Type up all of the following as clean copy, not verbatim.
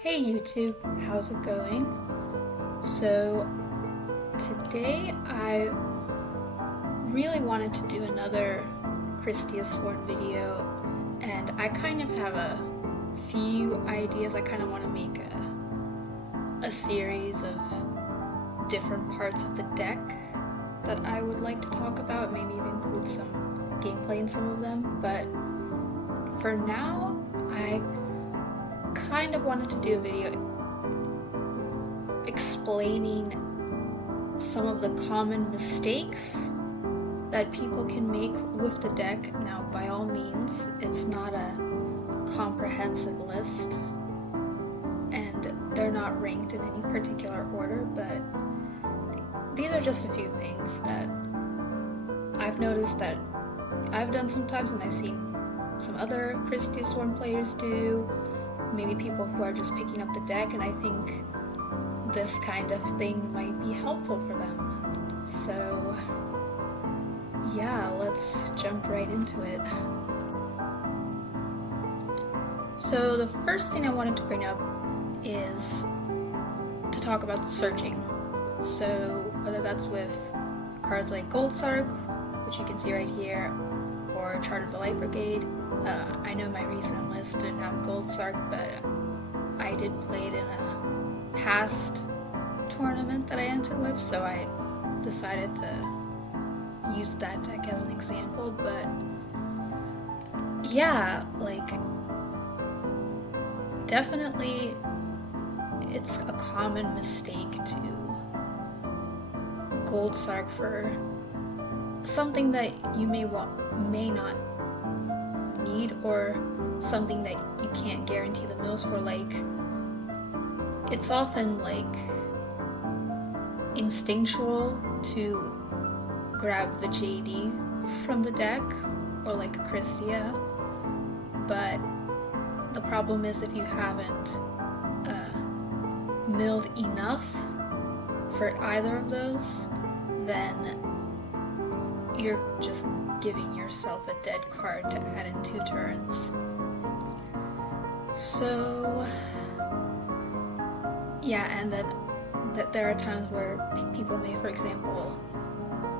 Hey YouTube, how's it going? So today I really wanted to do another Kristyasworn video, and I kind of have a few ideas. I kind of want to make a series of different parts of the deck that I would like to talk about, maybe even include some gameplay in some of them, but for now I kind of wanted to do a video explaining some of the common mistakes that people can make with the deck. Now, by all means, it's not a comprehensive list, and they're not ranked in any particular order, but these are just a few things that I've noticed that I've done sometimes, and I've seen some other Kristyasworn players do, maybe people who are just picking up the deck, and I think this kind of thing might be helpful for them. So yeah, let's jump right into it. So the first thing I wanted to bring up is to talk about searching. So whether that's with cards like Gold Sark, which you can see right here, or Chart of the Light Brigade. I know my recent list didn't have Gold Sark, but I did play it in a past tournament that I entered with, so I decided to use that deck as an example. But yeah, like, definitely it's a common mistake to Gold Sark for something that you may not need, or something that you can't guarantee the mills for. Like, it's often like instinctual to grab the JD from the deck, or like a Kristya, but the problem is if you haven't milled enough for either of those, then you're just giving yourself a dead card to add in 2 turns. So yeah, and then there are times where people may, for example,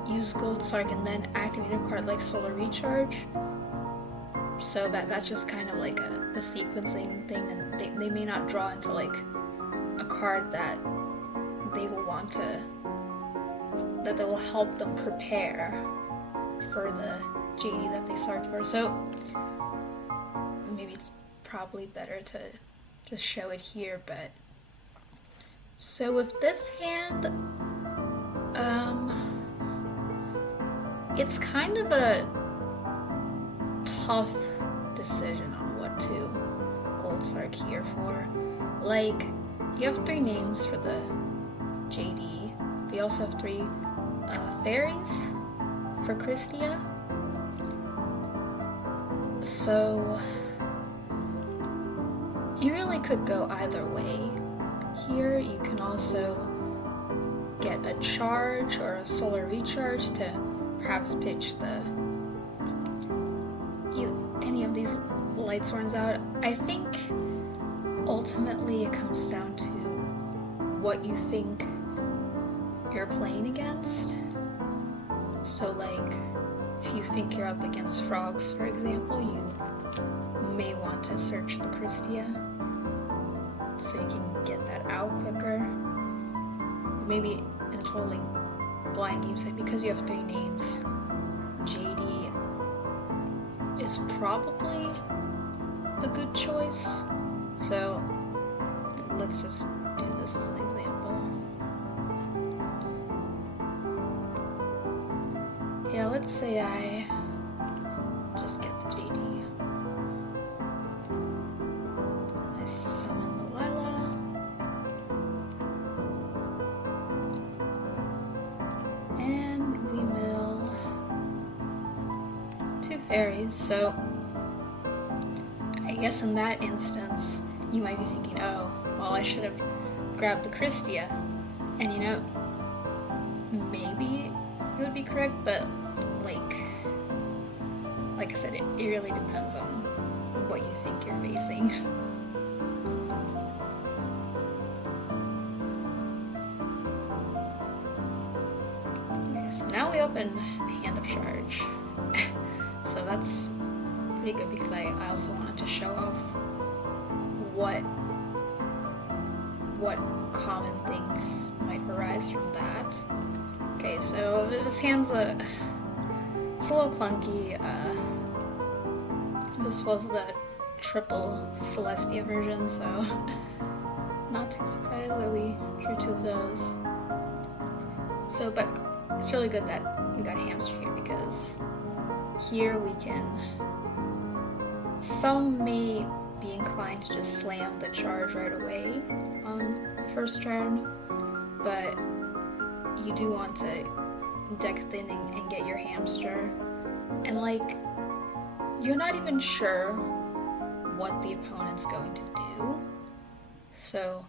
use Gold Sark and then activate a card like Solar Recharge. So that's just kind of like a sequencing thing, and they may not draw into like a card that they will want to, that will help them prepare for the JD that they search for. So maybe it's probably better to just show it here. But so with this hand, it's kind of a tough decision on what to Gold Sark here for. Like, you have 3 names for the JD, but you also have 3 fairies for Kristya. So you really could go either way here. You can also get a charge or a Solar Recharge to perhaps pitch any of these Lightsworns out. I think ultimately it comes down to what you think you're playing against. So like, if you think you're up against frogs, for example, you may want to search the Kristya so you can get that out quicker. Maybe in a totally blind game set, because you have 3 names, JD is probably a good choice. So let's just do this as an example. Yeah, let's say I just get the JD. I summon the Lila. And we mill 2 fairies. So I guess in that instance, you might be thinking, oh, well, I should have grabbed the Kristya. And you know, maybe it would be correct, but like I said, it really depends on what you think you're facing. So now we open Hand of Charge. So that's pretty good because I also wanted to show off what common things might arise from that. Okay, so this hand's it's a little clunky. This was the triple Celestia version, so not too surprised that we drew 2 of those. So, but it's really good that we got Hamster here because here we can. Some may be inclined to just slam the charge right away on the first turn, but you do want to deck thin and get your Hamster, and like you're not even sure what the opponent's going to do, so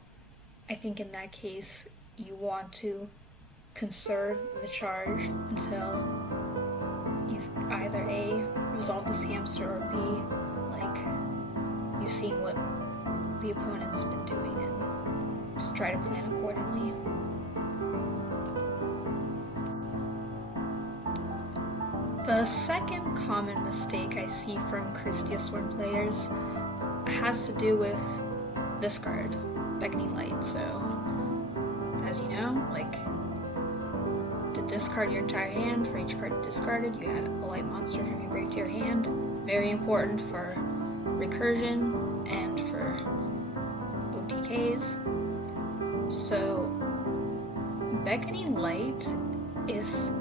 I think in that case you want to conserve the charge until you've either A, resolved this Hamster, or B, like you've seen what the opponent's been doing and just try to plan accordingly. The second common mistake I see from Kristyasworn players has to do with this card, Beckoning Light. So, as you know, like, to discard your entire hand, for each card discarded, you add a light monster from your grave to your hand. Very important for recursion and for OTKs. So, Beckoning Light is,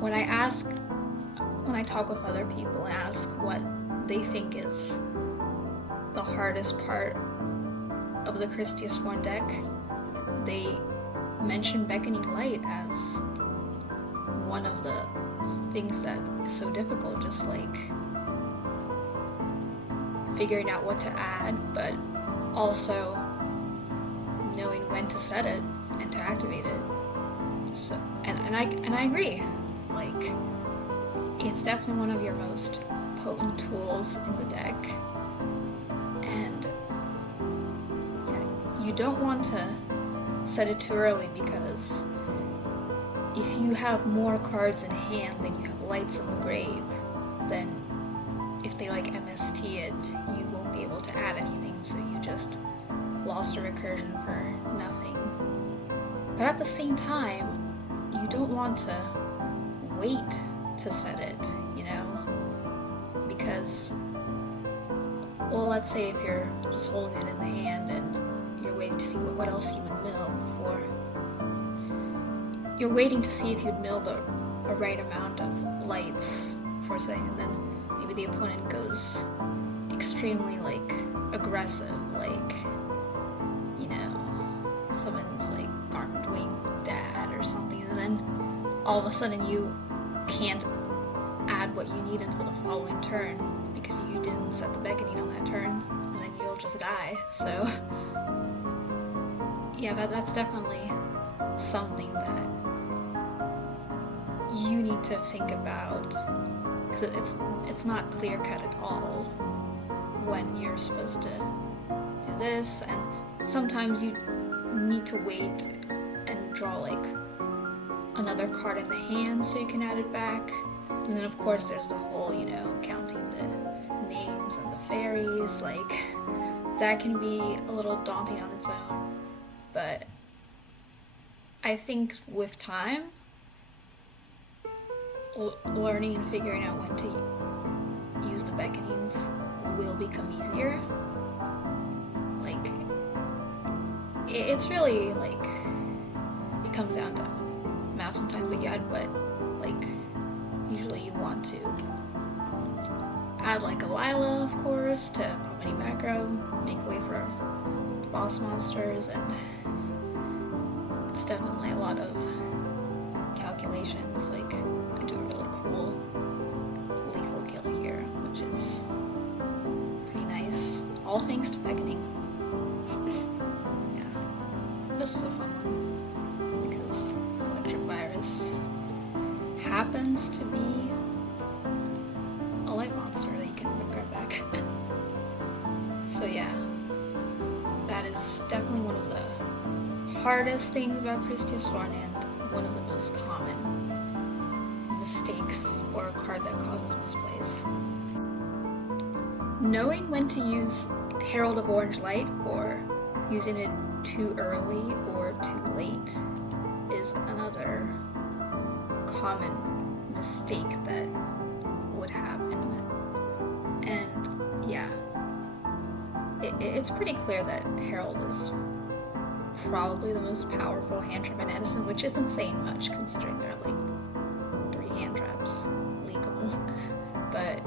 when I talk with other people and ask what they think is the hardest part of the Kristyasworn deck, they mention Beckoning Light as one of the things that is so difficult, just like figuring out what to add, but also knowing when to set it and to activate it. So, and I agree. Like, it's definitely one of your most potent tools in the deck, and yeah, you don't want to set it too early because if you have more cards in hand than you have lights in the grave, then if they like MST it, you won't be able to add anything, so you just lost a recursion for nothing. But at the same time, you don't want to wait to set it, you know, because, well, let's say if you're just holding it in the hand and you're waiting to see what else you would mill before, you're waiting to see if you'd mill a right amount of lights for setting, and then maybe the opponent goes extremely, like, aggressive, like, you know, summons, like, Garment Wing Dad or something, and then all of a sudden you can't add what you need until the following turn because you didn't set the beckoning on that turn, and then you'll just die. So yeah, that's definitely something that you need to think about, because it's not clear cut at all when you're supposed to do this, and sometimes you need to wait and draw like another card in the hand so you can add it back. And then of course there's the whole, you know, counting the names and the fairies, like that can be a little daunting on its own. But I think with time, learning and figuring out when to use the beckonings will become easier. Like, it's really like, it comes down to math sometimes, but yeah, but like usually you want to add like a Lila, of course, to pop any macro, make way for the boss monsters, and it's definitely a lot of calculations. Like, I do a really cool lethal kill here, which is pretty nice, all thanks to beckoning. Yeah, this was a fun one because Electric Virus happens to be a light monster that you can grab back. So yeah, that is definitely one of the hardest things about Kristyasworn, and one of the most common mistakes or a card that causes misplays. Knowing when to use Herald of Orange Light or using it too early or too late is another common mistake that would happen. And yeah, it's pretty clear that Herald is probably the most powerful hand trap in Edison, which isn't saying much considering there are like 3 hand traps legal. But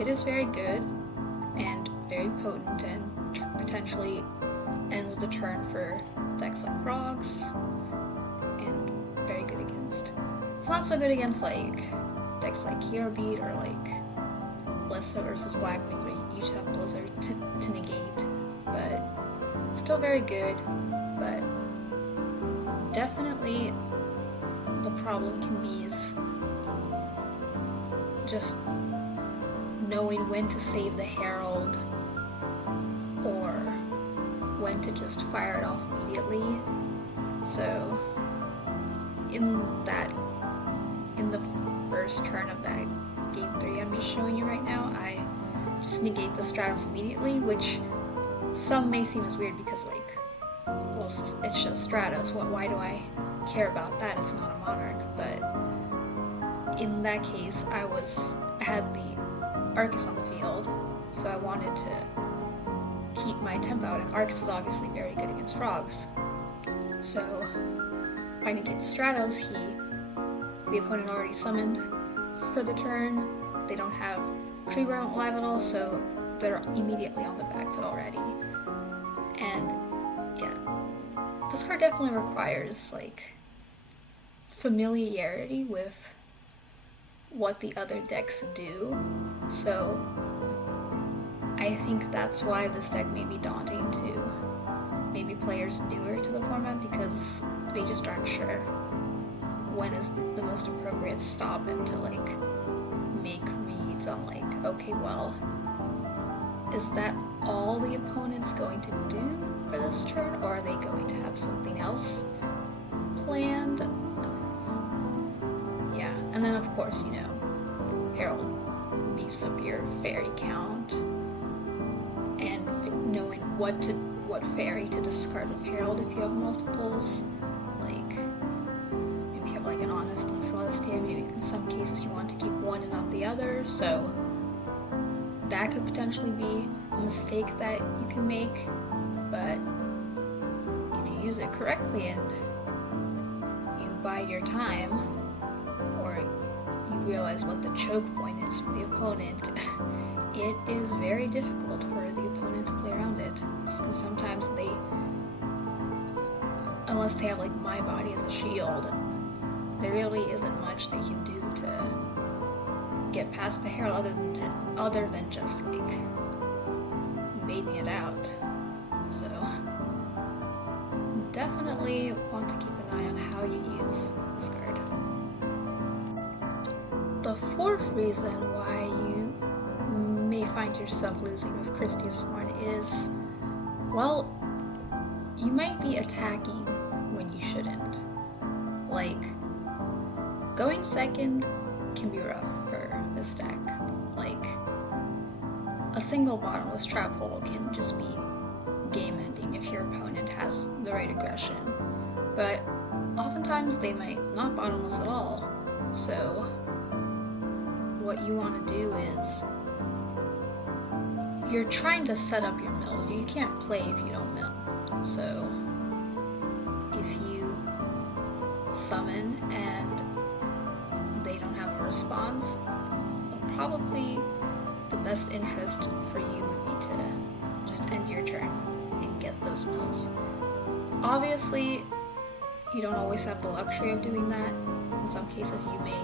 it is very good and very potent and potentially ends the turn for decks like Frogs, and very good against. It's not so good against like decks like Hero Beat or like Blizzard versus Blackwing, where you just have Blizzard to negate, but still very good. But definitely the problem can be is just knowing when to save the Herald or when to just fire it off immediately. So in the first turn of that game 3 I'm just showing you right now, I just negate the Stratos immediately, which some may seem as weird because like, well, it's just Stratos, why do I care about that? It's not a Monarch. But in that case, I had the Arcus on the field, so I wanted to keep my tempo out, and Arcus is obviously very good against Frogs. So if I negate Stratos, the opponent already summoned for the turn, they don't have Tree Burn live at all, so they're immediately on the back foot already. And yeah, this card definitely requires like familiarity with what the other decks do, so I think that's why this deck may be daunting to maybe players newer to the format, because they just aren't sure when is the most appropriate stop and to like make reads on like, okay, well, is that all the opponent's going to do for this turn, or are they going to have something else planned? Yeah, and then of course, you know, Herald beefs up your fairy count, and knowing what fairy to discard with Herald if you have multiples, like maybe you have like an Honest and Celestia, maybe in some cases you want to keep one and not the other, so that could potentially be a mistake that you can make. But if you use it correctly and you bide your time, or you realize what the choke point is for the opponent, it is very difficult for the opponent to play around it, because sometimes unless they have like my body as a shield, there really isn't much they can do to get past the Herald other than just like baiting it out. So definitely want to keep an eye on how you use this card. The fourth reason why you may find yourself losing with Kristyasworn is, well, you might be attacking when you shouldn't. Like, going second can be rough for this deck. Like, a single bottomless trap hole can just be game ending if your opponent has the right aggression. But oftentimes they might not bottomless at all. So what you want to do is, you're trying to set up your mills. You can't play if you don't mill. So if you summon and they don't have a response, probably the best interest for you would be to just end your turn and get those mills. Obviously, you don't always have the luxury of doing that. In some cases, you may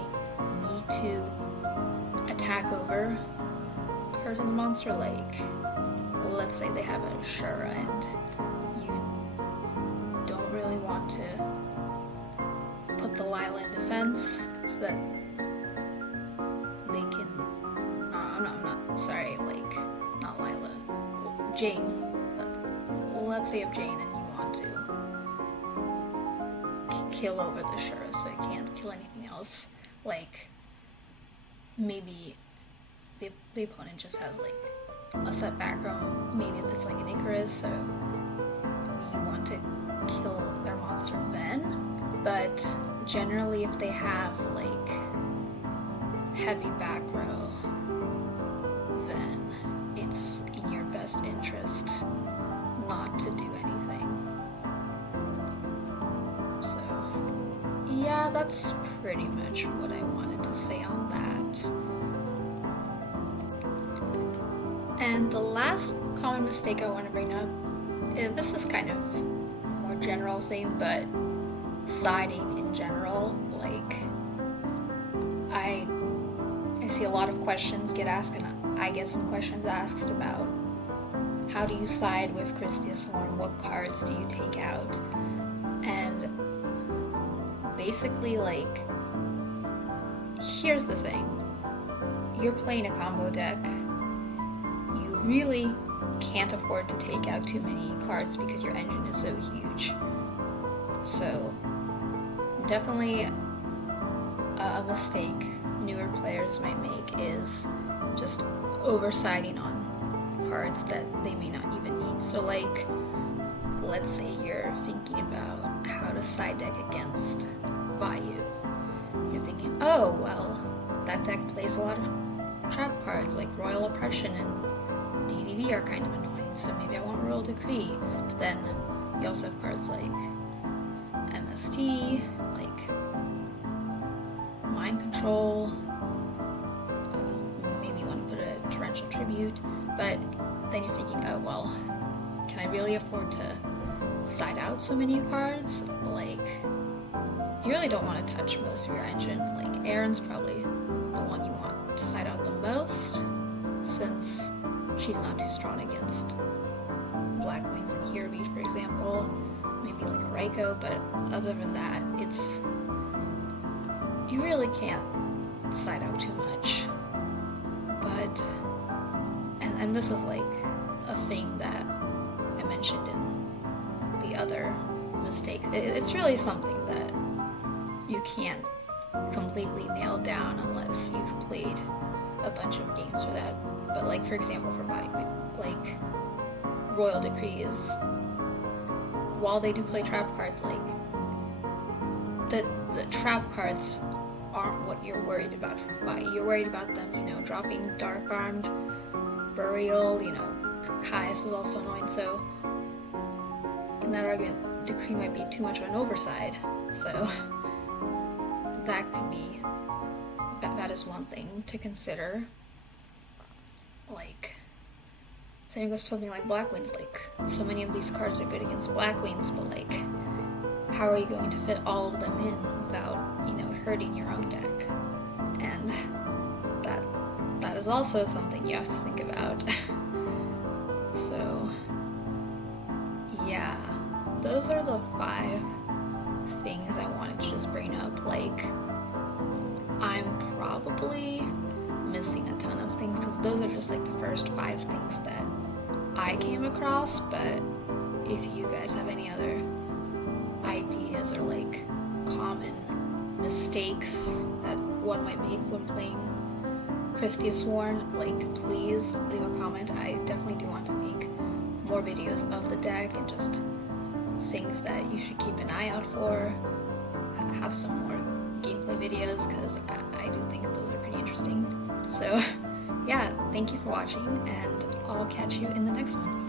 need to attack over a person's monster, like, let's say they have a Shura and you don't really want to put the Lila in defense so that they can, not Lila, Jane. Let's say you have Jane and you want to kill over the Shura, so it can't kill anything else. Like, maybe the opponent just has like a set background, maybe it's like an Icarus, so you want to kill their monster then. But generally if they have like heavy back row, then it's in your best interest not to do anything. So yeah, that's pretty much what I wanted to say on that. And the last common mistake I want to bring up, this is kind of a more general thing, but siding in general, like I see a lot of questions get asked, and I get some questions asked about how do you side with Kristyasworn, what cards do you take out, and basically, like, here's the thing, you're playing a combo deck, you really can't afford to take out too many cards because your engine is so huge. So definitely a mistake newer players might make is just oversiding on cards that they may not even need. So like, let's say you're thinking about how to side deck against Vayu. You're thinking, oh well, that deck plays a lot of trap cards like Royal Oppression and DDV are kind of annoying, so maybe I want Royal Decree. But then you also have cards like MST, like Mind Control, maybe you want to put a Torrential Tribute, but then you're thinking, oh well, can I really afford to side out so many cards? Like, you really don't want to touch most of your engine. Like, Erin's probably the one you want to side out the most, since she's not too strong against Black Wings and Hero Beat, for example. Maybe like a Raikou, but other than that, it's, you really can't side out too much. But, and this is like a thing that I mentioned in the other mistake. It's really something that you can't completely nail down unless you've played a bunch of games for that. But like, for example, for like Royal Decree is, while they do play trap cards, like the trap cards aren't what you're worried about from Vayu. You're worried about them, you know, dropping Dark Armed, Burial, you know, Caius is also annoying, so in that argument, Decree might be too much of an overside, so that could be, that is one thing to consider. Like, same goes for something like Black Wings, like, so many of these cards are good against Black Wings, but like, how are you going to fit all of them in without, you know, hurting your own deck? And that is also something you have to think about. So, yeah, those are the 5 things I wanted to just bring up. Like, I'm probably missing a ton of things because those are just like the first 5 things that I came across, but if you guys have any other ideas or like common mistakes that one might make when playing Kristyasworn, like, please leave a comment. I definitely do want to make more videos of the deck and just things that you should keep an eye out for, have some more gameplay videos, because I do think those are pretty interesting. So yeah, thank you for watching, and I'll catch you in the next one.